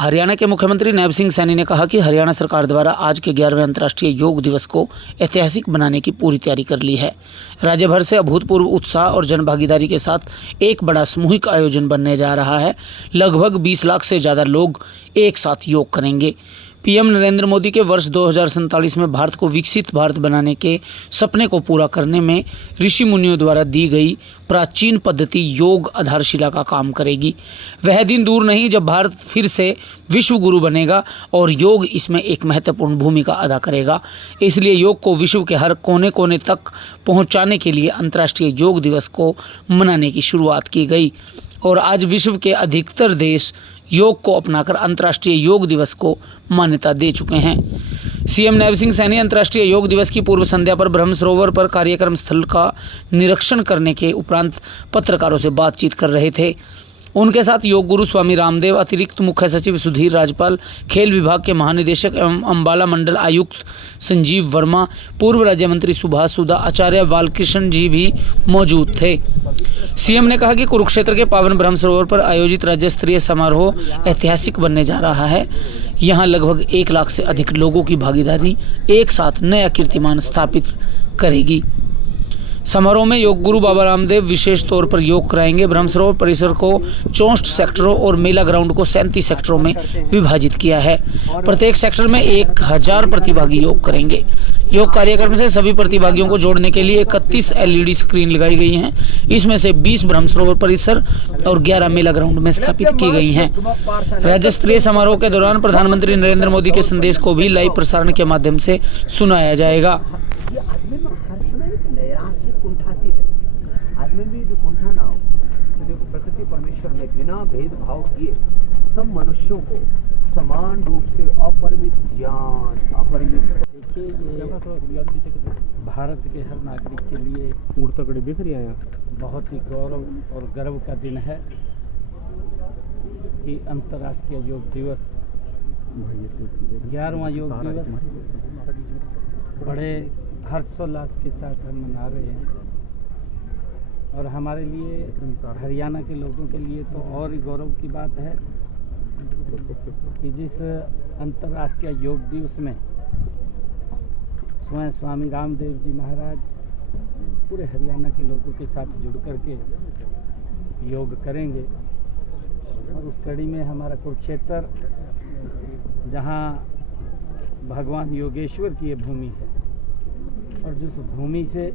हरियाणा के मुख्यमंत्री नैब सिंह सैनी ने कहा कि हरियाणा सरकार द्वारा आज के 11वें अंतर्राष्ट्रीय योग दिवस को ऐतिहासिक बनाने की पूरी तैयारी कर ली है। राज्य भर से अभूतपूर्व उत्साह और जनभागीदारी के साथ एक बड़ा सामूहिक आयोजन बनने जा रहा है। लगभग 20 लाख से ज़्यादा लोग एक साथ योग करेंगे। पीएम नरेंद्र मोदी के वर्ष 2047 में भारत को विकसित भारत बनाने के सपने को पूरा करने में ऋषि मुनियों द्वारा दी गई प्राचीन पद्धति योग आधारशिला का काम करेगी। वह दिन दूर नहीं जब भारत फिर से विश्व गुरु बनेगा और योग इसमें एक महत्वपूर्ण भूमिका अदा करेगा। इसलिए योग को विश्व के हर कोने कोने तक पहुंचाने के लिए अंतर्राष्ट्रीय योग दिवस को मनाने की शुरुआत की गई और आज विश्व के अधिकतर देश योग को अपनाकर अंतर्राष्ट्रीय योग दिवस को मान्यता दे चुके हैं। सीएम नैब सिंह सैनी अंतर्राष्ट्रीय योग दिवस की पूर्व संध्या पर ब्रह्म सरोवर पर कार्यक्रम स्थल का निरीक्षण करने के उपरांत पत्रकारों से बातचीत कर रहे थे। उनके साथ योग गुरु स्वामी रामदेव, अतिरिक्त मुख्य सचिव सुधीर राजपाल, खेल विभाग के महानिदेशक एवं अम्बाला मंडल आयुक्त संजीव वर्मा, पूर्व राज्य मंत्री सुभाष सुधा, आचार्य बालकृष्ण जी भी मौजूद थे। सीएम ने कहा कि कुरुक्षेत्र के पावन ब्रह्म सरोवर पर आयोजित राज्य स्तरीय समारोह ऐतिहासिक बनने जा रहा है। यहाँ लगभग 1 लाख से अधिक लोगों की भागीदारी एक साथ नया कीर्तिमान स्थापित करेगी। समारोह में योग गुरु बाबा रामदेव विशेष तौर पर योग कराएंगे। ब्रह्म सरोवर परिसर को 64 सेक्टरों और मेला ग्राउंड को 37 सेक्टरों में विभाजित किया है। प्रत्येक सेक्टर में 1000 प्रतिभागी योग करेंगे। योग कार्यक्रम से सभी प्रतिभागियों को जोड़ने के लिए 31 LED स्क्रीन लगाई गई हैं। इसमें से 20 ब्रह्म सरोवर परिसर और 11 मेला ग्राउंड में स्थापित की गई हैं। राज्य स्तरीय समारोह के दौरान प्रधानमंत्री नरेंद्र मोदी के संदेश को भी लाइव प्रसारण के माध्यम से सुनाया जाएगा। आदमी में जो कुंठा ना हो, तो देखो प्रकृति परमेश्वर ने बिना भेदभाव किए सब मनुष्यों को समान रूप से अपरिमित ज्ञान, अपरिमित। देखिए, ये भारत के हर नागरिक के लिए उड़तकड़ी बिख रही है। बहुत ही गौरव और गर्व का दिन है कि अंतर्राष्ट्रीय योग दिवस 11वां योग दिवस बड़े हर्षोल्लास के साथ हम मना रहे हैं और हमारे लिए, हरियाणा के लोगों के लिए तो और ही गौरव की बात है कि जिस अंतर्राष्ट्रीय योग दिवस में स्वयं स्वामी रामदेव जी महाराज पूरे हरियाणा के लोगों के साथ जुड़ करके योग करेंगे और उस कड़ी में हमारा कुरुक्षेत्र, जहाँ भगवान योगेश्वर की ये भूमि है और जिस भूमि से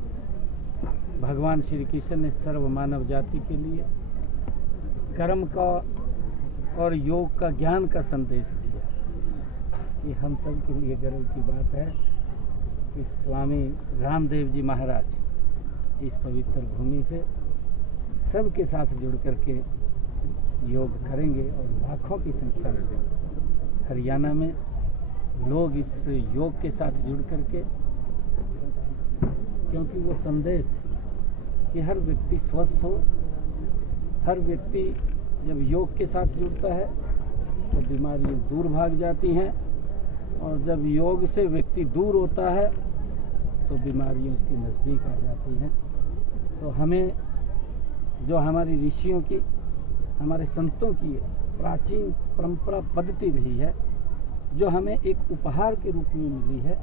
भगवान श्री कृष्ण ने सर्व मानव जाति के लिए कर्म का और योग का, ज्ञान का संदेश दिया। ये हम सब के लिए गर्व की बात है कि स्वामी रामदेव जी महाराज इस पवित्र भूमि से सबके साथ जुड़ करके योग करेंगे और लाखों की संख्या में हरियाणा में लोग इस योग के साथ जुड़ करके, क्योंकि वो संदेश कि हर व्यक्ति स्वस्थ हो, हर व्यक्ति जब योग के साथ जुड़ता है तो बीमारियां दूर भाग जाती हैं और जब योग से व्यक्ति दूर होता है तो बीमारियां उसके नज़दीक आ जाती हैं। तो हमें जो हमारी ऋषियों की, हमारे संतों की प्राचीन परंपरा पद्धति रही है, जो हमें एक उपहार के रूप में मिली है,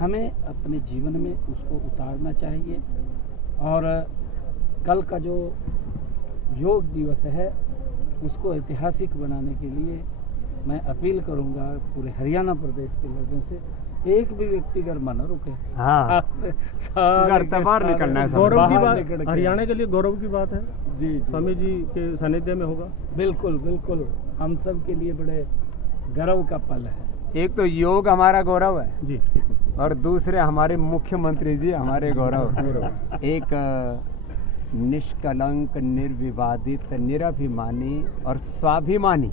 हमें अपने जीवन में उसको उतारना चाहिए। और कल का जो योग दिवस है उसको ऐतिहासिक बनाने के लिए मैं अपील करूंगा पूरे हरियाणा प्रदेश के लोगों से, एक भी व्यक्ति अगर मन रुके, हाँ, बाहर निकलना है। गौरव की बात, हरियाणा के लिए गौरव की बात है जी, स्वामी जी के सानिध्य में होगा। बिल्कुल बिल्कुल, हम सब के लिए बड़े गर्व का पल है। एक तो योग हमारा गौरव है जी, और दूसरे हमारे मुख्यमंत्री जी हमारे गौरव। एक निष्कलंक, निर्विवादित, निराभिमानी और स्वाभिमानी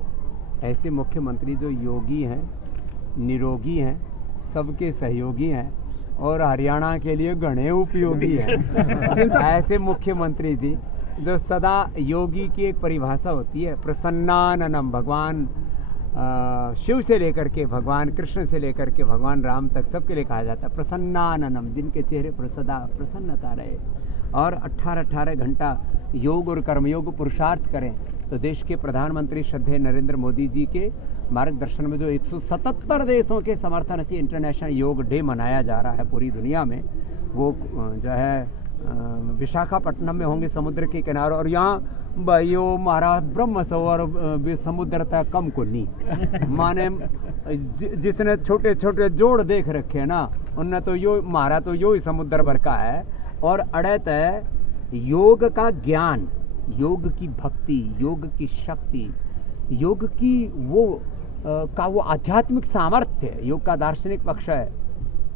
ऐसे मुख्यमंत्री जो योगी हैं, निरोगी हैं, सबके सहयोगी हैं और हरियाणा के लिए घने उपयोगी हैं। ऐसे मुख्यमंत्री जी जो सदा, योगी की एक परिभाषा होती है प्रसन्नाननम, भगवान शिव से लेकर के भगवान कृष्ण से लेकर के भगवान राम तक सबके लिए कहा जाता है प्रसन्नाननम, जिनके चेहरे पर सदा प्रसन्नता रहे और 18-18 घंटा योग और कर्मयोग पुरुषार्थ करें। तो देश के प्रधानमंत्री श्रद्धेय नरेंद्र मोदी जी के मार्गदर्शन में जो 177 देशों के समर्थन से इंटरनेशनल योग डे मनाया जा रहा है पूरी दुनिया में, वो जो है विशाखापट्टनम में होंगे समुद्र के किनारे। और यहाँ भाइयों महाराज ब्रह्म सरोवर समुद्र तक कम को नहीं माने जिसने छोटे छोटे जोड़ देख रखे ना उनने तो यो मारा तो यो ही समुद्र भर का है। और अड़ैत है योग का ज्ञान, योग की भक्ति, योग की शक्ति, योग की वो आध्यात्मिक सामर्थ्य, योग का दार्शनिक पक्ष है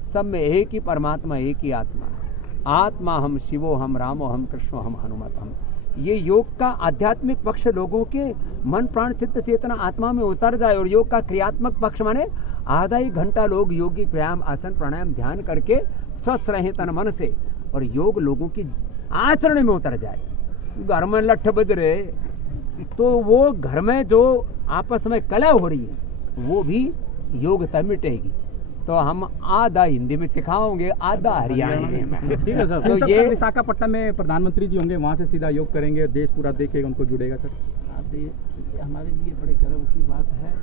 सब में एक ही परमात्मा, एक ही आत्मा। आत्मा हम शिवो हम रामो हम कृष्णो हम हनुमत हम। ये योग का आध्यात्मिक पक्ष लोगों के मन प्राण चित्त चेतना आत्मा में उतर जाए। और योग का क्रियात्मक पक्ष माने आधा ही घंटा लोग योगी व्यायाम आसन प्राणायाम ध्यान करके स्वस्थ रहे तन मन से, और योग लोगों की आचरण में उतर जाए। घर में लठ बज रहे तो वो घर में जो आपस में कलह हो रही है वो भी योगता मिटेगी। तो हम आधा हिंदी में सिखाओगे, आधा हरियाणवी में। ठीक है सर। तो ये विशाखापट्टनम में प्रधानमंत्री जी होंगे, वहाँ से सीधा योग करेंगे, देश पूरा देखेगा, उनको जुड़ेगा सर। हमारे लिए बड़े गर्व की बात है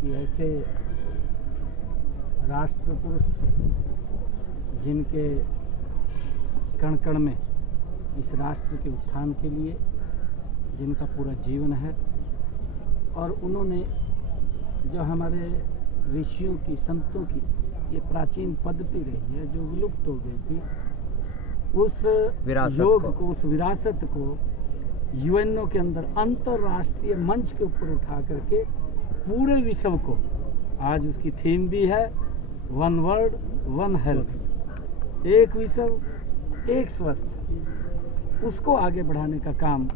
कि ऐसे राष्ट्र पुरुष जिनके कण कण में इस राष्ट्र के उत्थान के लिए जिनका पूरा जीवन है, और उन्होंने जो हमारे ऋषियों की संतों की ये प्राचीन पद्धति रही है जो विलुप्त हो गई थी, उस योग को, उस विरासत को यूएनओ के अंदर अंतर्राष्ट्रीय मंच के ऊपर उठा करके पूरे विश्व को, आज उसकी थीम भी है वन वर्ल्ड वन हेल्थ, एक विश्व एक स्वस्थ, उसको आगे बढ़ाने का काम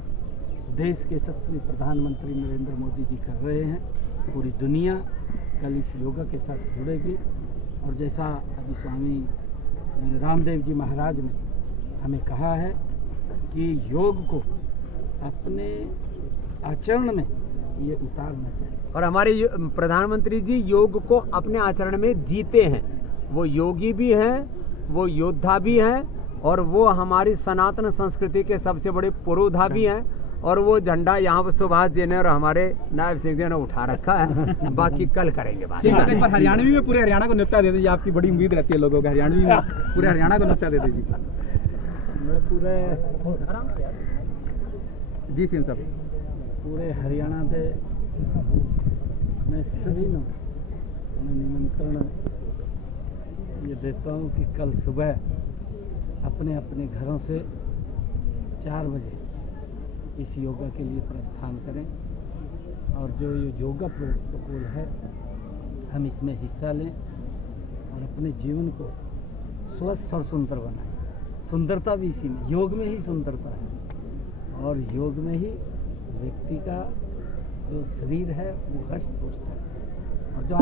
देश के यशस्वी प्रधानमंत्री नरेंद्र मोदी जी कर रहे हैं। पूरी दुनिया कल इस योगा के साथ जुड़ेगी। और जैसा अभी स्वामी रामदेव जी महाराज ने हमें कहा है कि योग को अपने आचरण में ये उतारना चाहिए। और हमारे प्रधानमंत्री जी योग को अपने आचरण में जीते हैं। वो योगी भी हैं, वो योद्धा भी हैं, और वो हमारी सनातन संस्कृति के सबसे बड़े पुरोधा भी हैं। और वो झंडा यहाँ पर सुभाष जी ने और हमारे नायब सिंह जी ने उठा रखा है। बाकी कल करेंगे बात। ठीक है, एक बार हरियाणवी में पूरे हरियाणा को न्योता दे दीजिए, आपकी बड़ी उम्मीद रहती है लोगों को, हरियाणवी में पूरे हरियाणा को न्योता दे दीजिए। मैं पूरे जी सिंह साहब, पूरे हरियाणा के मैं सभी ने मैं निमंत्रण ये देता हूँ कि कल सुबह अपने अपने घरों से 4 बजे इस योगा के लिए प्रस्थान करें, और जो ये योगा प्रोटोकॉल है हम इसमें हिस्सा लें और अपने जीवन को स्वस्थ और सुंदर बनाएं। सुंदरता भी इसी में, योग में ही सुंदरता है, और योग में ही व्यक्ति का जो शरीर है वो हष्ट पुष्ट है। और जो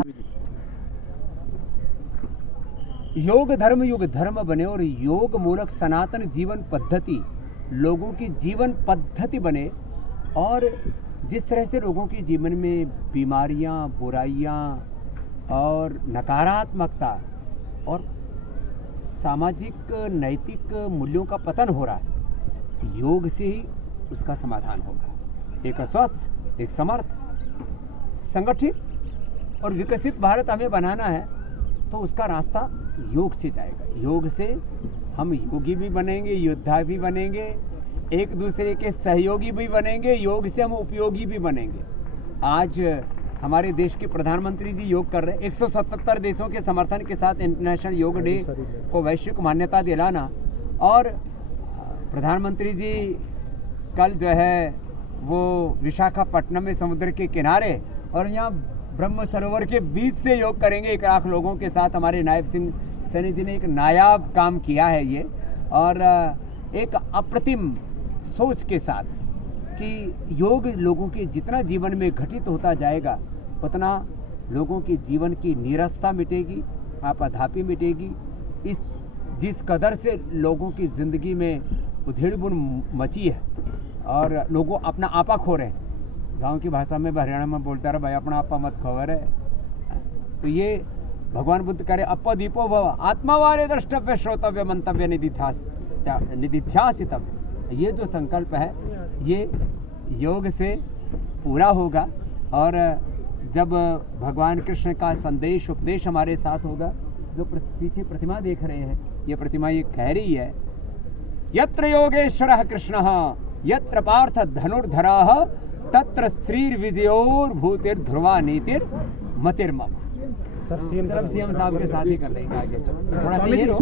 योग धर्म बने और योग मूलक सनातन जीवन पद्धति लोगों की जीवन पद्धति बने। और जिस तरह से लोगों के जीवन में बीमारियां, बुराइयां और नकारात्मकता और सामाजिक नैतिक मूल्यों का पतन हो रहा है, योग से ही उसका समाधान होगा। एक स्वस्थ, एक समर्थ, संगठित और विकसित भारत हमें बनाना है, तो उसका रास्ता योग से जाएगा। योग से हम योगी भी बनेंगे, योद्धा भी बनेंगे, एक दूसरे के सहयोगी भी बनेंगे, योग से हम उपयोगी भी बनेंगे। आज हमारे देश के प्रधानमंत्री जी योग कर रहे हैं। 177 देशों के समर्थन के साथ इंटरनेशनल योग डे को वैश्विक मान्यता दिलाना, और प्रधानमंत्री जी कल जो है वो विशाखापट्टनम में समुद्र के किनारे और यहाँ ब्रह्म सरोवर के बीच से योग करेंगे 1 लाख लोगों के साथ। हमारे नायब सिंह सैनी जी ने एक नायाब काम किया है ये, और एक अप्रतिम सोच के साथ कि योग लोगों के जितना जीवन में घटित होता जाएगा उतना लोगों के जीवन की नीरसता मिटेगी, आपाधापी मिटेगी। इस जिस कदर से लोगों की ज़िंदगी में उधेड़-बुन मची है और लोगों अपना आपा खो रहे हैं, गांव की भाषा में हरियाणा में बोलता रहा भाई अपना आपा मत खबर है। तो ये भगवान बुद्ध करे अप दीपो भव आत्मावारे द्रष्टव्य श्रोतव्य मंतव्य निधिध्यासितव्य। ये जो संकल्प है ये योग से पूरा होगा। और जब भगवान कृष्ण का संदेश उपदेश हमारे साथ होगा। जो पीछे प्रतिमा देख रहे हैं, ये प्रतिमा ये कह रही है, यत्र योगेश्वरः कृष्णः यत्र पार्थ धनुर्धरः तत्र श्रीर्विजयोर्भूतिर्ध्रुवा नीतिर्मतिर्मम। सर सीएम साहब के साथ ही कर रहे हैं आगे। थोड़ा सा ये